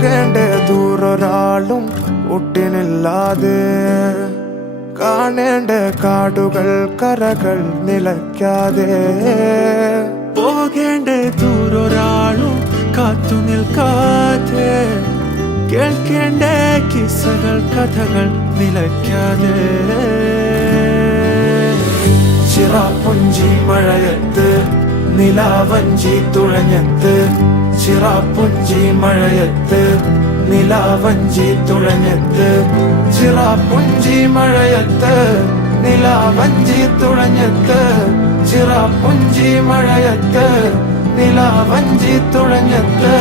പോകേണ്ട ദൂരൊരാളും ഒട്ടിനില്ലാതെ കാണേണ്ട കാടുകൾ കരകൾ നിലയ്ക്കാതെ പോകേണ്ട ദൂരൊരാളും കാത്തു നിൽക്കാതെ കേൾക്കേണ്ട കിസ്സകൾ കഥകൾ നിലയ്ക്കാതെ ചിറാപ്പുഞ്ചി മഴയത്ത് നിലാവഞ്ചി തുഴഞ്ഞത്ത് ചിറാപ്പുഞ്ചി മഴയത്ത് നിലാവഞ്ചി തുഴഞ്ഞത്ത് ചിറാപ്പുഞ്ചി മഴയത്ത് നിലാവഞ്ചി തുഴഞ്ഞത്ത് ചിറാപ്പുഞ്ചി മഴയത്ത് നിലാവഞ്ചി തുഴഞ്ഞത്ത്